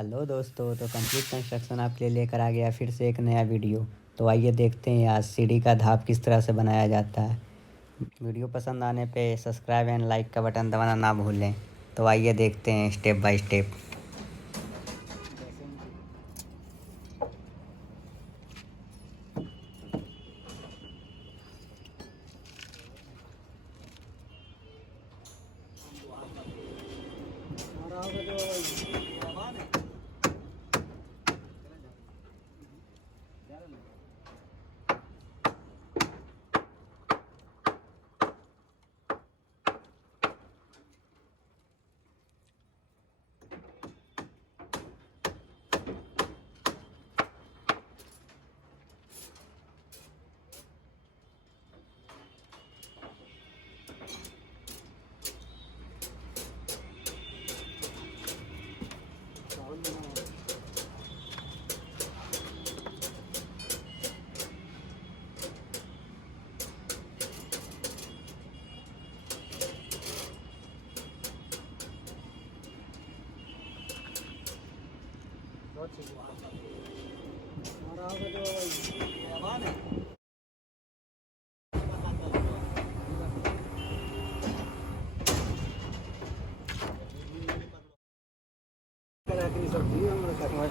Hello दोस्तों, तो complete construction आपके लिए लेकर आ गया फिर से एक नया वीडियो। तो आइए देखते हैं आज सीढ़ी का धाप किस तरह से बनाया जाता है। वीडियो पसंद आने पे सब्सक्राइब एंड लाइक का बटन दबाना ना भूलें। तो आइए देखते हैं स्टेप बाय स्टेप।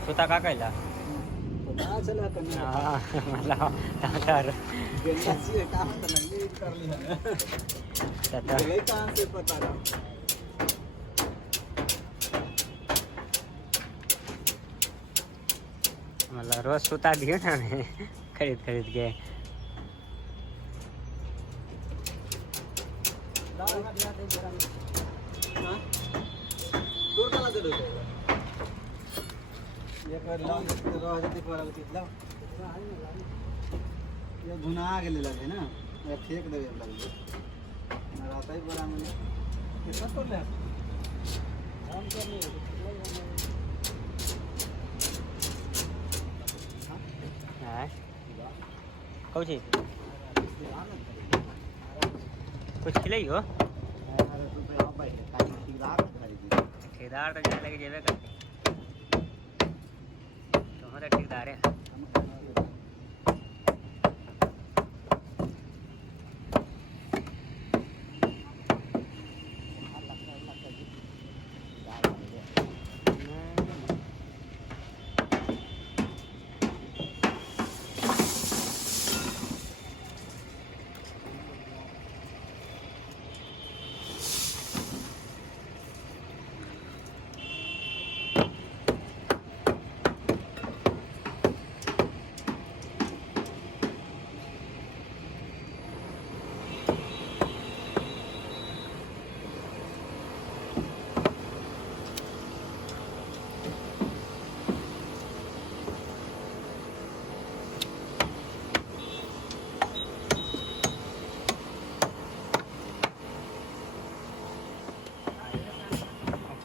सुता का कैला मतलब रोज सुता दियो ना खरीद खरीद के। गुना गेले लगे ना फेंक देवे लगे रहता ही बोरा में कितना तोड़ ले काम कर ले कौन सी कुछ खिलाई हो ठेकेदार तो जाने लगे जेबे करते तुम्हारे ठेकेदार है।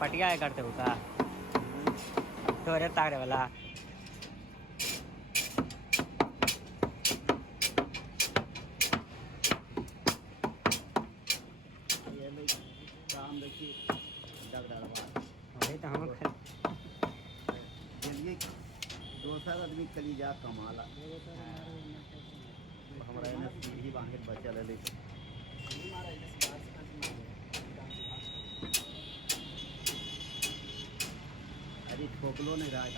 पटिया करते हो का थोड़े तारे वाला काम देखिए वही तो हम चलिए दोसर आदमी कलीजा कमाला हमारा एने सीढ़ी बांधे बचल है अरे ठोकलो नहीं रहा है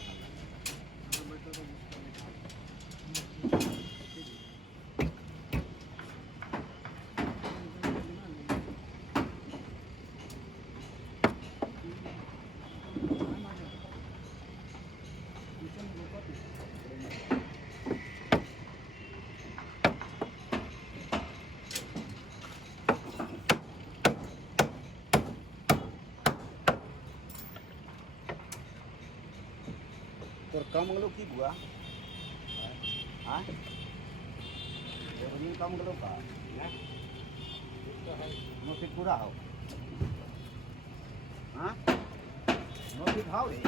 তোর কামগুলো কি বুয়া হ্যাঁ এমনি কামগুলো কা হ্যাঁ নফিক পুরা হও হ্যাঁ নফিক হাও রে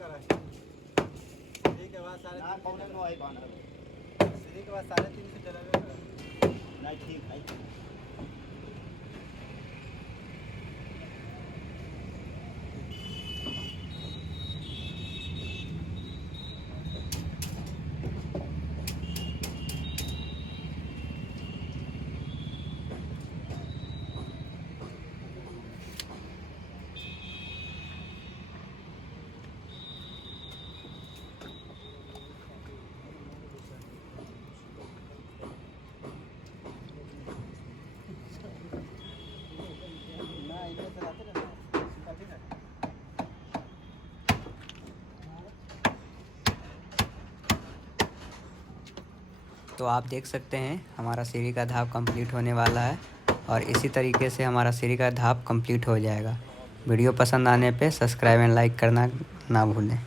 करा सीढ़ी के बाद 3.5 सीढ़ी के बाद 3.5 से चलावे करा नहीं ठीक है। तो आप देख सकते हैं हमारा सीढ़ी का धाप कंप्लीट होने वाला है और इसी तरीके से हमारा सीढ़ी का धाप कंप्लीट हो जाएगा। वीडियो पसंद आने पे सब्सक्राइब एंड लाइक करना ना भूलें।